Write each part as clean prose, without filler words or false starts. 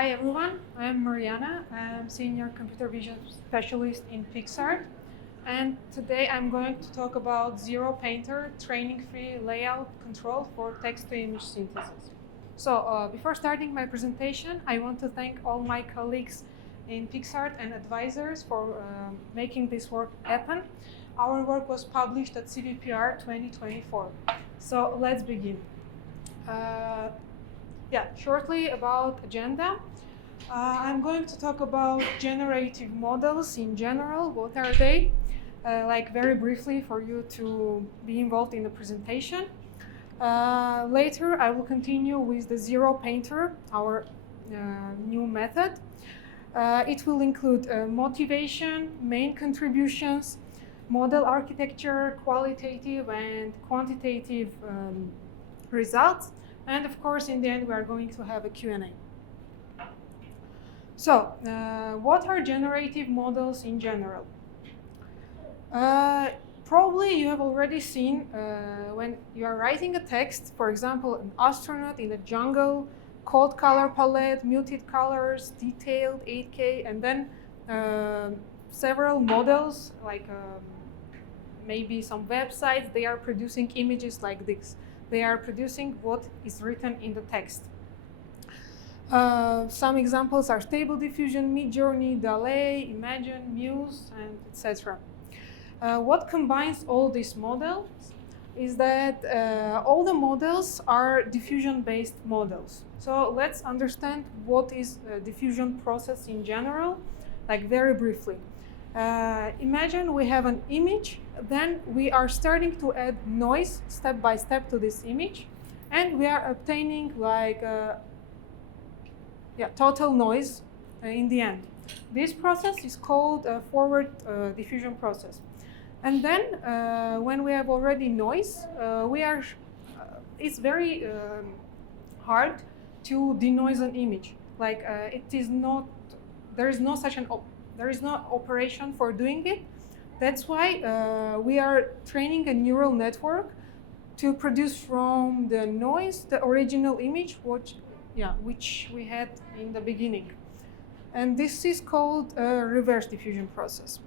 Hi everyone, I'm Marianna. I'm Senior Computer Vision Specialist in Picsart. And today I'm going to talk about Zero Painter training-free layout control for text-to-image synthesis. So before starting my presentation, I want to thank all my colleagues in Picsart and advisors for making this work happen. Our work was published at CVPR 2024. So let's begin. Shortly about agenda. I'm going to talk about generative models in general. What are they? Very briefly for you to be involved in the presentation. Later, I will continue with the Zero Painter, our new method. It will include motivation, main contributions, model architecture, qualitative and quantitative results. And of course, in the end, we are going to have a Q&A. So, what are generative models in general? Probably you have already seen when you are writing a text, for example, an astronaut in a jungle, cold color palette, muted colors, detailed 8K, and then several models, maybe some websites, they are producing images like this. They are producing what is written in the text. Some examples are Stable Diffusion, Midjourney, DALL-E, Imagine, Muse, and etc. What combines all these models is that all the models are diffusion-based models. So let's understand what is a diffusion process in general, very briefly. Imagine we have an image, then we are starting to add noise step by step to this image, and we are obtaining total noise in the end. This process is called a forward diffusion process. And then when we have already noise, it's very hard to denoise an image. There is no operation for doing it. That's why we are training a neural network to produce from the noise the original image, which we had in the beginning. And this is called a reverse diffusion process.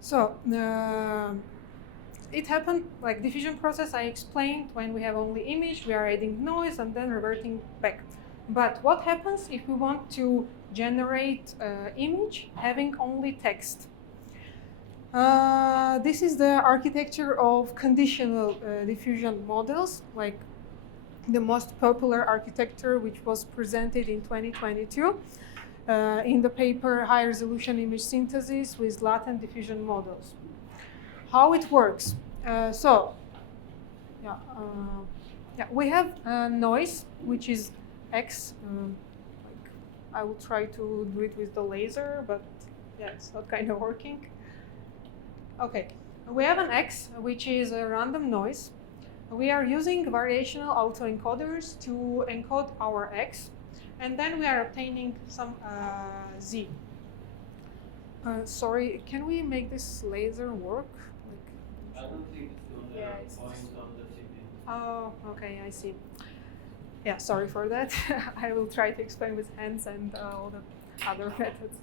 So it happened like diffusion process I explained. When we have only image, we are adding noise and then reverting back. But what happens if we want to generate image having only text? This is the architecture of conditional diffusion models, like the most popular architecture, which was presented in 2022 in the paper High Resolution Image Synthesis with Latent Diffusion Models. How it works? We have noise, which is X. I will try to do it with the laser, but it's not kind of working. Okay, we have an X, which is a random noise. We are using variational autoencoders to encode our X, and then we are obtaining some Z. Sorry, can we make this laser work? I don't think it's going to point on the CPU. Oh, okay, I see. Yeah, sorry for that. I will try to explain with hands and all the other methods.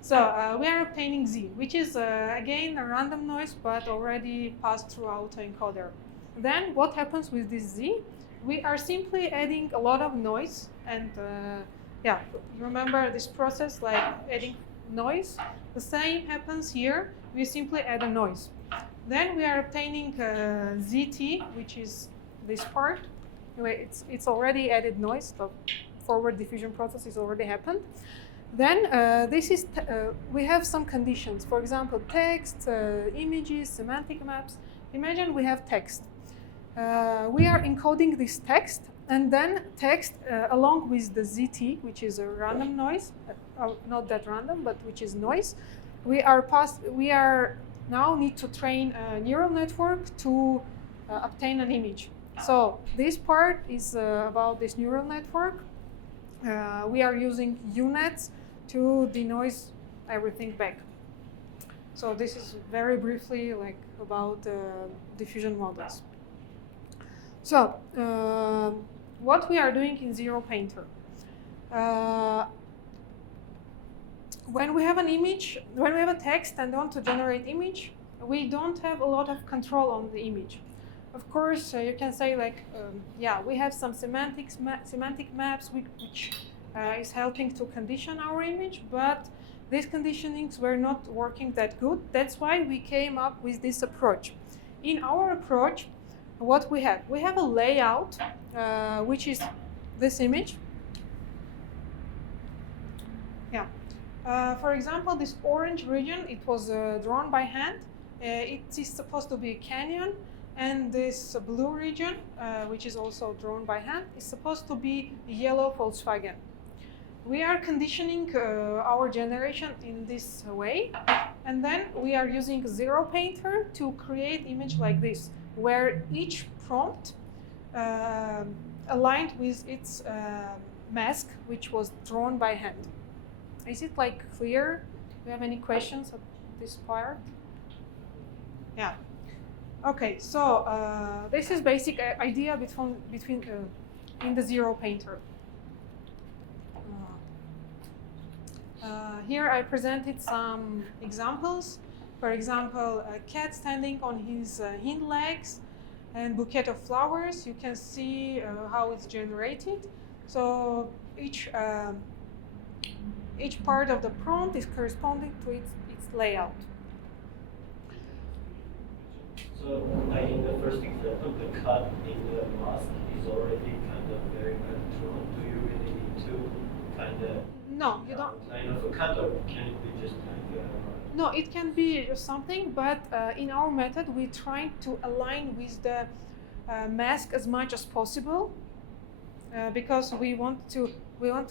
So we are obtaining Z, which is again a random noise, but already passed through autoencoder. Then what happens with this Z? We are simply adding a lot of noise, and remember this process, like adding noise. The same happens here. We simply add a noise. Then we are obtaining ZT, which is this part. Anyway, it's already added noise. The forward diffusion process is already happened. Then we have some conditions. For example, text, images, semantic maps. Imagine we have text. We are encoding this text, and then text along with the ZT, which is a random noise, not that random, but which is noise. We are now need to train a neural network to obtain an image. So this part is about this neural network. We are using UNets to denoise everything back. So this is very briefly about diffusion models. So what we are doing in Zero Painter. When we have an image, when we have a text and want to generate image, we don't have a lot of control on the image. Of course, you can say like, yeah, we have some semantic maps which is helping to condition our image, but these conditionings were not working that good. That's why we came up with this approach. In our approach, what we have a layout, which is this image. Yeah. For example, this orange region, it was drawn by hand. It is supposed to be a canyon, and this blue region, which is also drawn by hand, is supposed to be a yellow Volkswagen. We are conditioning our generation in this way, and then we are using Zero Painter to create image like this, where each prompt aligned with its mask, which was drawn by hand. Is it like clear? Do you have any questions at this part? Yeah. Okay, so this is basic idea between in the Zero Painter. Here I presented some examples. For example, a cat standing on his hind legs and bouquet of flowers. You can see how it's generated. So each part of the prompt is corresponding to its layout. So, like in the first example, the cut in the mask is already kind of very well drawn. Do you really need to kind of no, you don't. Line of a cut, or can it be just like no, it can be just something, but in our method, we try to align with the mask as much as possible because we want to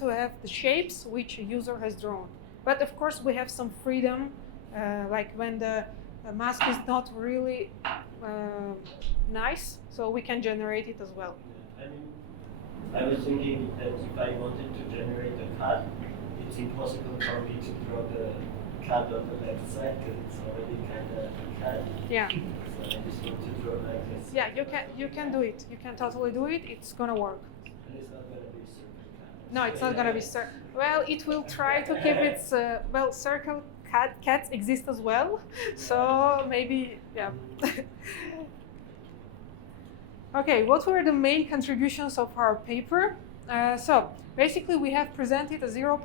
have the shapes which a user has drawn. But of course, we have some freedom, like when the mask is not really nice, so we can generate it as well. I mean, I was thinking that if I wanted to generate a cut, it's impossible for me to draw the cut on the left side because it's already kind of a cut. Yeah. So I just want to draw like this. Yeah, you can do it. You can totally do it. It's gonna work. And it's not gonna be a circle cut. No, it's not gonna be circle. Well, it will try to keep its well, circle cats exist as well, so maybe yeah. Okay, what were the main contributions of our paper? So basically, we have presented a Zero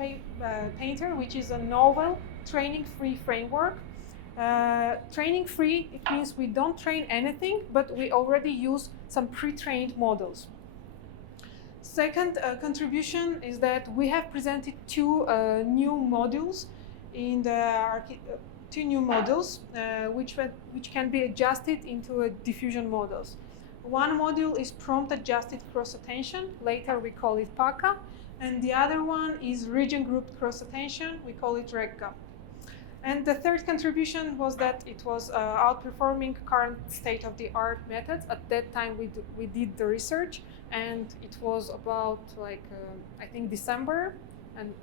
Painter, which is a novel training-free framework. Training-free, it means we don't train anything, but we already use some pre-trained models. Second contribution is that we have presented two new modules in the two new models, which can be adjusted into diffusion models. One module is prompt-adjusted cross-attention. Later, we call it PACA. And the other one is region-grouped cross-attention. We call it REGCA. And the third contribution was that it was outperforming current state-of-the-art methods. At that time, we did the research, and it was about like I think December, and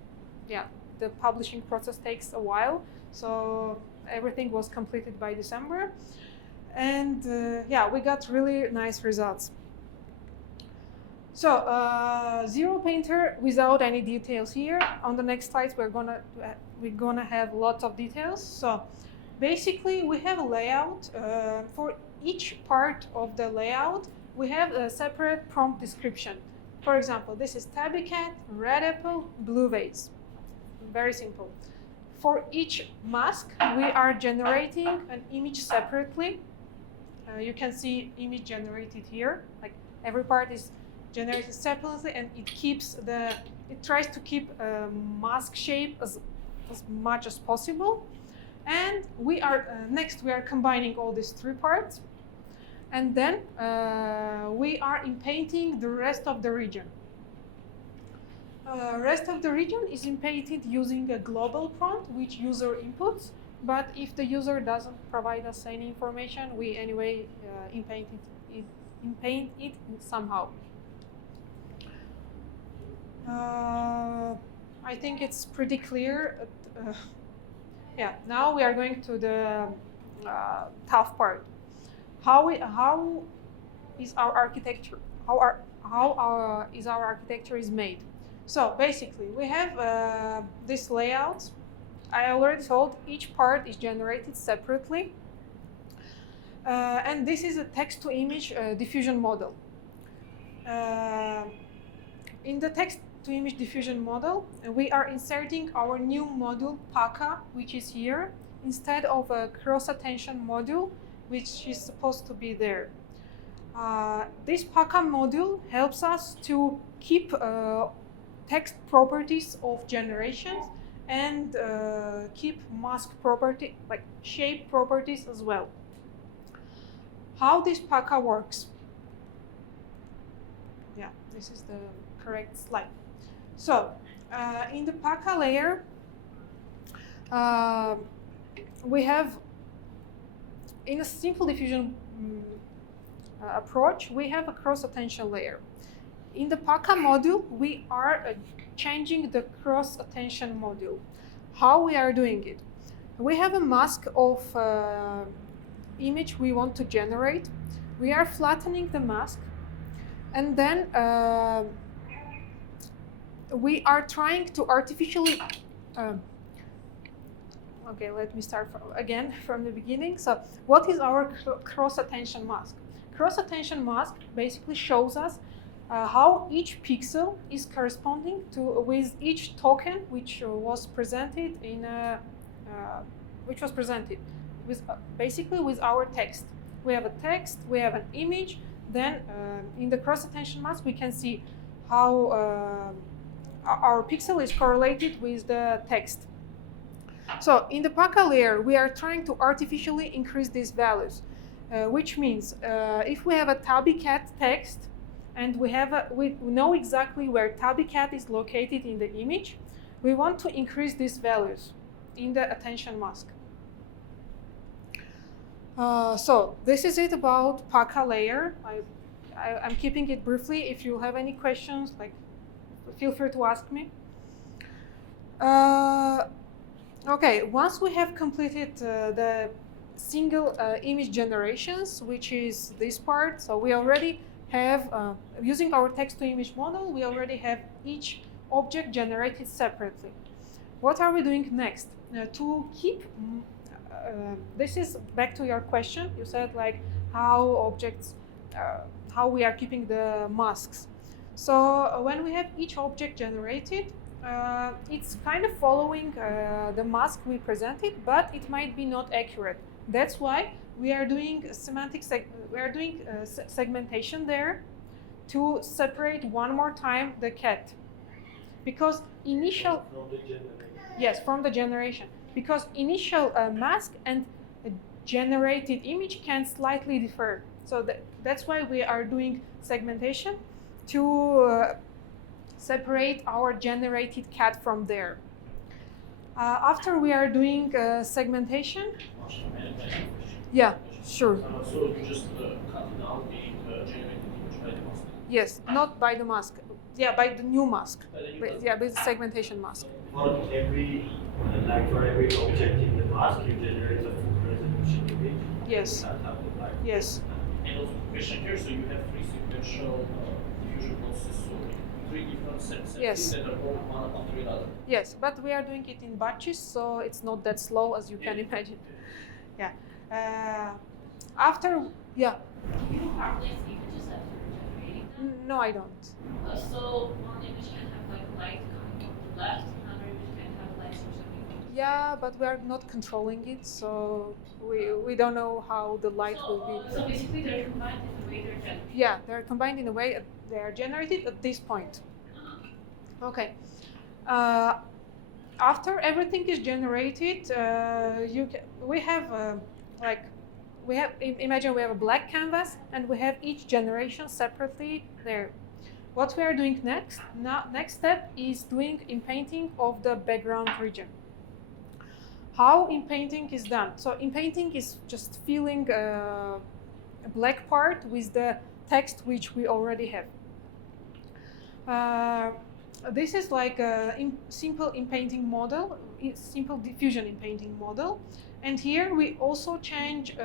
yeah, the publishing process takes a while, so everything was completed by December, and yeah, we got really nice results. So Zero Painter without any details here. On the next slides, we're gonna have lots of details. So basically, we have a layout. For each part of the layout, we have a separate prompt description. For example, this is tabby cat, red apple, blue vase. Very simple. For each mask, we are generating an image separately. You can see image generated here. Like every part is generated separately, and it tries to keep a mask shape as much as possible. And we are next we are combining all these three parts, and then we are inpainting the rest of the region. Rest of the region is inpainted using a global prompt which user inputs, but if the user doesn't provide us any information, we anyway inpaint it somehow. I think it's pretty clear. Yeah, now we are going to the tough part. How is our architecture? how our architecture is made. So basically, we have this layout. I already told each part is generated separately. And this is a text-to-image diffusion model. In the text-to-image diffusion model, we are inserting our new module, PACA, which is here, instead of a cross-attention module, which is supposed to be there. This PACA module helps us to keep text properties of generations and keep mask property, like shape properties as well. How this PACA works? Yeah, this is the correct slide. So, in the PACA layer, we have, in a simple diffusion approach, we have a cross-attention layer. In the PACA module, we are changing the cross-attention module. How we are doing it? We have a mask of image we want to generate. We are flattening the mask, and then we are trying to artificially okay, let me start again from the beginning. So what is our cross-attention mask? Cross-attention mask basically shows us how each pixel is corresponding to with each token which was presented in with basically with our text. We have a text, we have an image. Then in the cross-attention mask, we can see how our pixel is correlated with the text. So in the PACA layer, we are trying to artificially increase these values, which means if we have a tabby cat text and we know exactly where tabby cat is located in the image, we want to increase these values in the attention mask. So this is it about PACA layer. I'm keeping it briefly. If you have any questions, feel free to ask me. Okay, once we have completed the single image generations, which is this part, so we already have, using our text-to-image model, we already have each object generated separately. What are we doing next? To keep, this is back to your question. You said how objects, how we are keeping the masks. So when we have each object generated, it's kind of following the mask we presented, but it might be not accurate. That's why we are doing segmentation there to separate one more time the cat, because initial from the generation, because initial mask and generated image can slightly differ. So that's why we are doing segmentation to separate our generated cat from there. After we are doing segmentation. Yeah, sure. So you just cut it out the generated image by the mask? Yes, not by the mask. Yeah, by the new mask. By the segmentation mask. For every object in the mask, you generate a full resolution image. Yes. Yes. And also question here, so you have three sequential diffusion processes, so three different sets Yes. that are all one after another. Yes, but we are doing it in batches, so it's not that slow as you can imagine. Yeah. After, yeah. You don't have less images that you're generating them? No, I don't. So one image can have light coming from the left, another image can have light source coming. Yeah, but we are not controlling it, so we don't know how the light will be. So basically they're combined in the way they're generated. Yeah, they're combined in a way they are generated at this point. Okay. After everything is generated, imagine we have a black canvas and we have each generation separately there. What we are doing next step is doing inpainting of the background region. How inpainting is done? So inpainting is just filling a black part with the text which we already have. This is like a simple inpainting model, simple diffusion inpainting model. And here we also change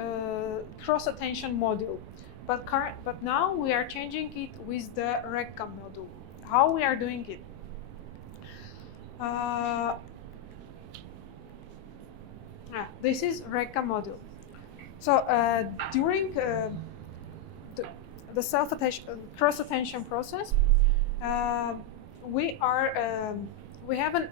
cross-attention module. but now we are changing it with the RECA module. How we are doing it? This is RECA module. So during the cross-attention process, we have an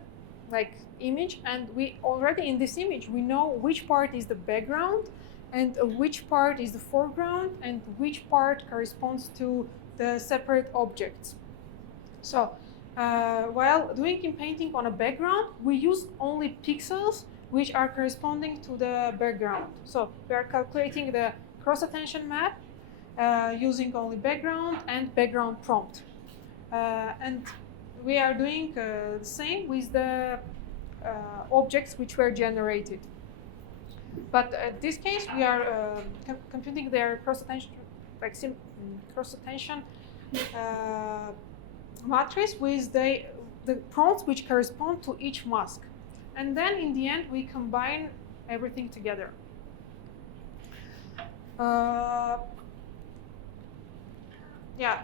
image, and we already in this image we know which part is the background and which part is the foreground and which part corresponds to the separate objects. So while doing in painting on a background, we use only pixels which are corresponding to the background. So we are calculating the cross-attention map using only background and background prompt. And we are doing the same with the objects which were generated. But in this case, we are computing their cross-attention, cross-attention matrix with the prompts which correspond to each mask. And then in the end, we combine everything together.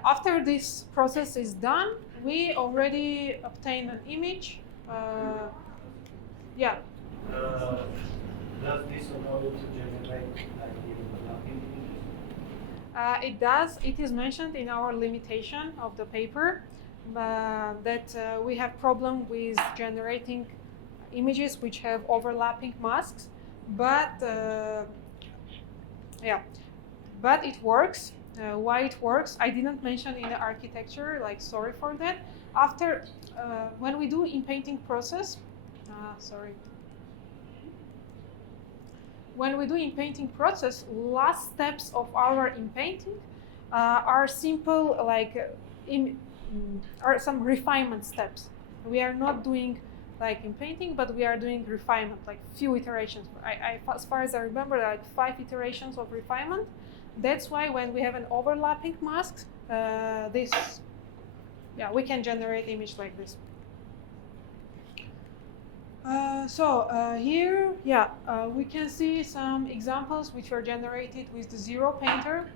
After this process is done, we already obtain an image. Does this allow you to generate overlapping images? It does. It is mentioned in our limitation of the paper that we have problem with generating images which have overlapping masks, but it works. Why it works? I didn't mention in the architecture. Sorry for that. After when we do in painting process, when we do in painting process, last steps of our in painting are simple, are some refinement steps. We are not doing in painting, but we are doing refinement, few iterations. As far as I remember, 5 iterations of refinement. That's why when we have an overlapping mask, we can generate image like this. Here, we can see some examples which were generated with the Zero Painter.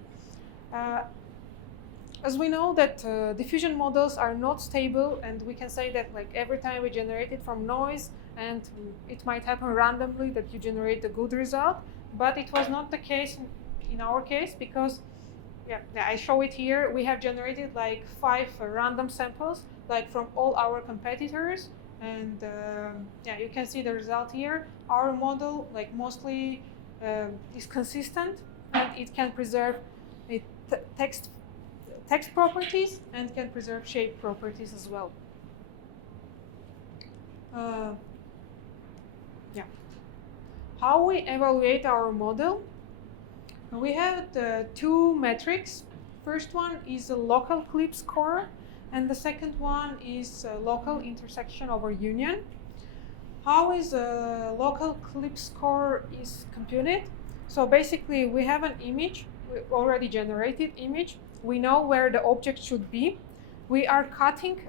As we know that diffusion models are not stable, and we can say that every time we generate it from noise, and it might happen randomly that you generate a good result, but it was not the case in our case, because I show it here. We have generated 5 random samples from all our competitors, and you can see the result here. Our model mostly is consistent, and it can preserve text properties and can preserve shape properties as well. How we evaluate our model? We have the 2 metrics. First one is a local clip score, and the second one is a local intersection over union. How is a local clip score is computed? So basically, we have an image, already generated image. We know where the object should be. We are cutting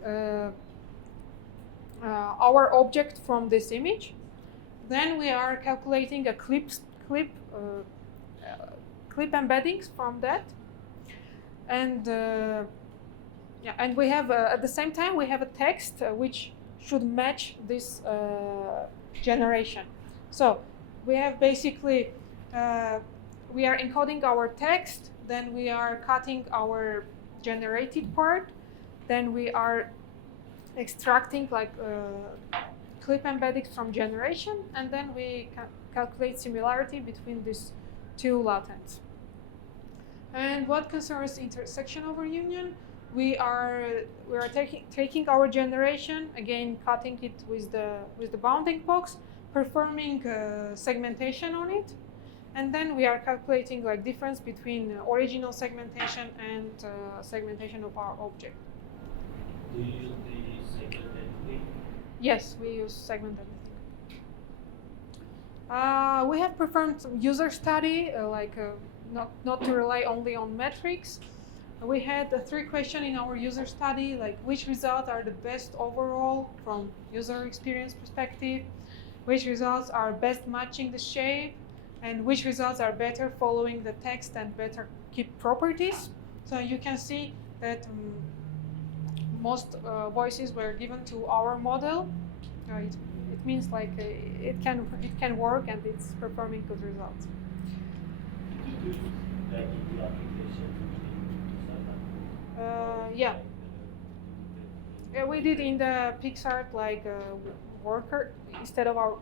our object from this image. Then we are calculating a clip embeddings from that, and and we have at the same time we have a text which should match this generation. So we have basically we are encoding our text, then we are cutting our generated part, then we are extracting clip embeddings from generation, and then we calculate similarity between these 2 latents. And what concerns intersection over union, we are taking our generation, again cutting it with the bounding box, performing segmentation on it, and then we are calculating difference between original segmentation and segmentation of our object. Do you use the segmented link? Yes, we use segmented link. We have performed some user study, not to rely only on metrics. We had 3 questions in our user study, which results are the best overall from user experience perspective, which results are best matching the shape, and which results are better following the text and better keep properties. So you can see that most voices were given to our model. It means like it can work and it's performing good results. Yeah. Yeah, we did in the Picsart like worker instead of our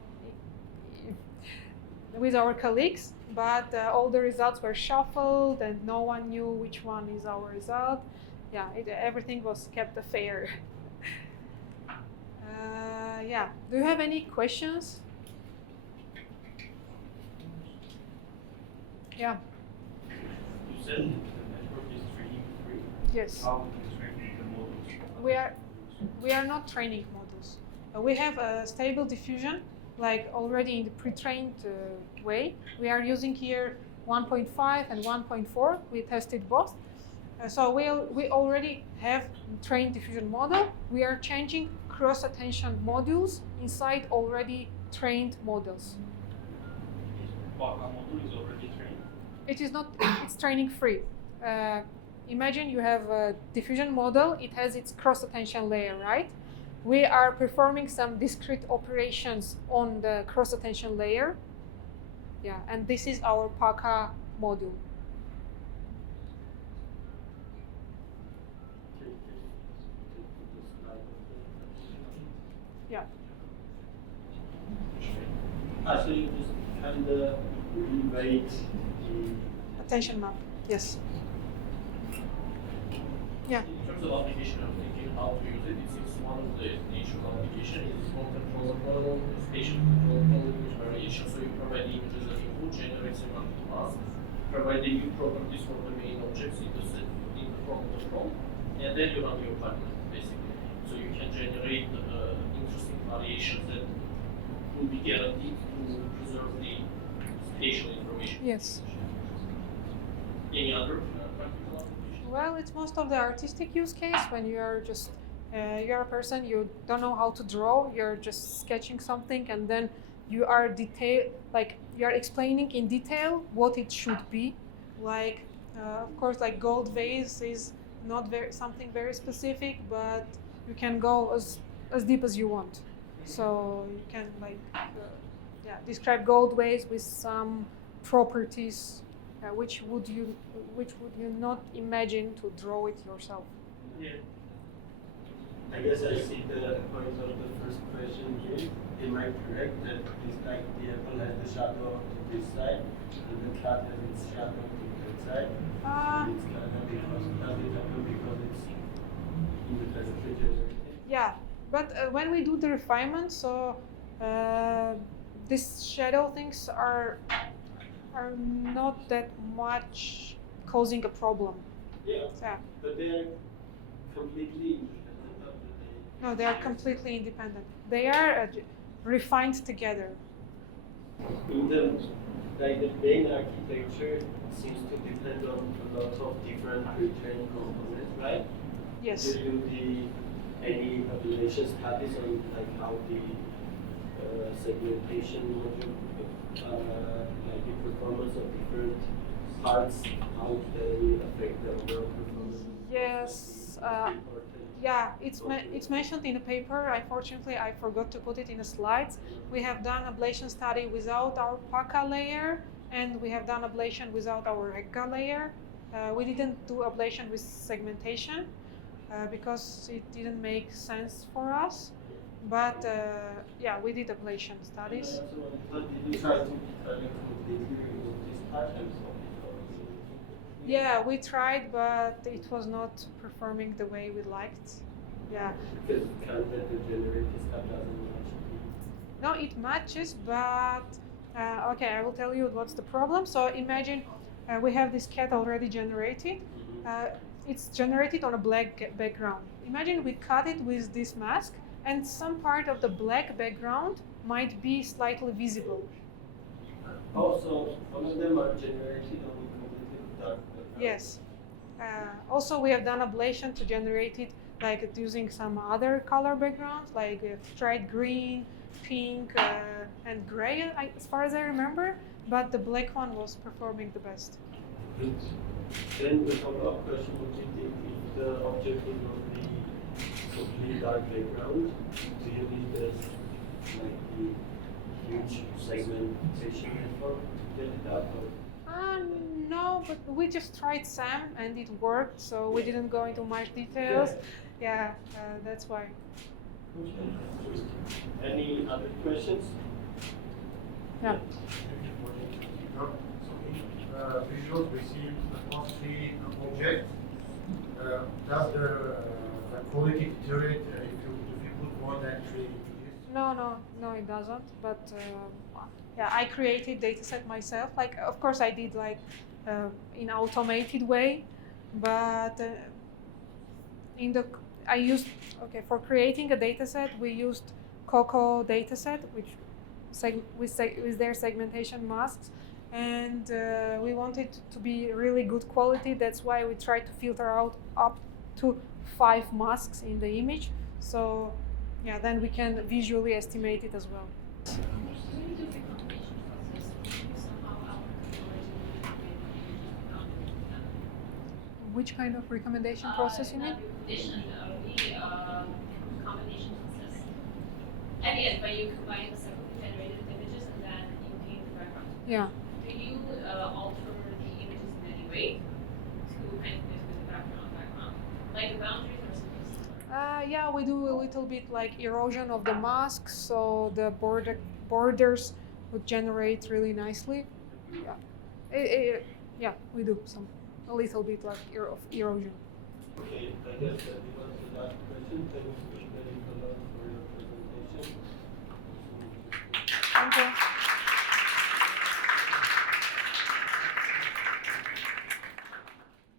with our colleagues, but all the results were shuffled and no one knew which one is our result. Yeah, everything was kept fair. Yeah. Do you have any questions? Yeah. You said the network is training free. Yes. How do you train the models? We are not training models. We have a stable diffusion, like already in the pre-trained way. We are using here 1.5 and 1.4. We tested both. So we already have trained diffusion model. We are changing cross-attention modules inside already trained models. But a model is already trained. It is not, it's training free. Imagine you have a diffusion model, it has its cross-attention layer, right? We are performing some discrete operations on the cross-attention layer. Yeah, and this is our PACA module. Yeah. So you just kind of reweight the Attention map, yes. Yeah. In terms of application, I'm thinking how to use it. It seems one of the nature of application is non-controllable, spatial controllable image variation. So you provide the images as input, generate semantic masks, provide the new properties for the main objects in the set in the front of the front, and then you run your pipeline basically. So you can generate interesting variations that will be guaranteed to preserve the spatial information. Yes. Any other practical application? Well, it's most of the artistic use case when you're just you're a person, you don't know how to draw, you're just sketching something and then you are explaining in detail what it should be. Like of course, like gold vase is not something very specific, but you can go as deep as you want. So you can describe gold vase with some properties which would you not imagine to draw it yourself. Yeah. I guess I see the point of the first question here. Am I correct that this like the apple has the shadow to this side and the cat has its shadow to that side? It's kind of because does it happen because it's independently generated? Yeah, but when we do the refinement, so these shadow things are not that much causing a problem. Yeah, Yeah. but they are completely independent of the No, they are completely independent. They are refined together. In the like the main architecture seems to depend on a lot of different pre-trained components, right? Yes. Do you do any evaluation studies on like how the segmentation module, like the performance of different parts, how they affect the overall performance? Yes. Yeah, it's mentioned in the paper. Unfortunately, I forgot to put it in the slides. We have done ablation study without our PACA layer, and we have done ablation without our EGGA layer. We didn't do ablation with segmentation because it didn't make sense for us. But yeah, we did ablation studies. But did you try to completely remove these patterns? Yeah, we tried, but it was not performing the way we liked. Yeah. Because content generated stuff doesn't match. No, it matches, but okay, I will tell you what's the problem. So imagine we have this cat already generated. It's generated on a black background. Imagine we cut it with this mask, and some part of the black background might be slightly visible. Also, all of them are generated on completely dark background. Yes. Also, we have done ablation to generate it like using some other color backgrounds, like straight green, pink, and gray, as far as I remember. but the black one was performing the best. Then the follow-up question would be if the object is on the completely dark background, do you need this like the huge segmentation network to get it up? No, but we just tried SAM and it worked, so we didn't go into much details. Yeah, that's why. Any other questions? Yeah. So in visuals we see mostly objects. Does the quality deteriorate if you put more than 3 images? No, it doesn't. But yeah, I created dataset myself. Like, of course, I did like in automated way, but for creating a dataset, we used Coco dataset, which with their segmentation masks, and we wanted to be really good quality. That's why we tried to filter out up to 5 masks in the image. So yeah, then we can visually estimate it as well. When you do the combination process, somehow our Which kind of recommendation process you mean? not recommendation, the combination process. At the end, when you combine the separately generated images and then you paint the background. Yeah. Do you alter the images in any way to kind of fit with the background? Like the boundaries are supposed to. Yeah, we do a little bit like erosion of the mask, so the borders would generate really nicely. Yeah, yeah, we do a little bit like of erosion. Okay, I guess that was the last question. Thank you very much for your presentation. Thank you.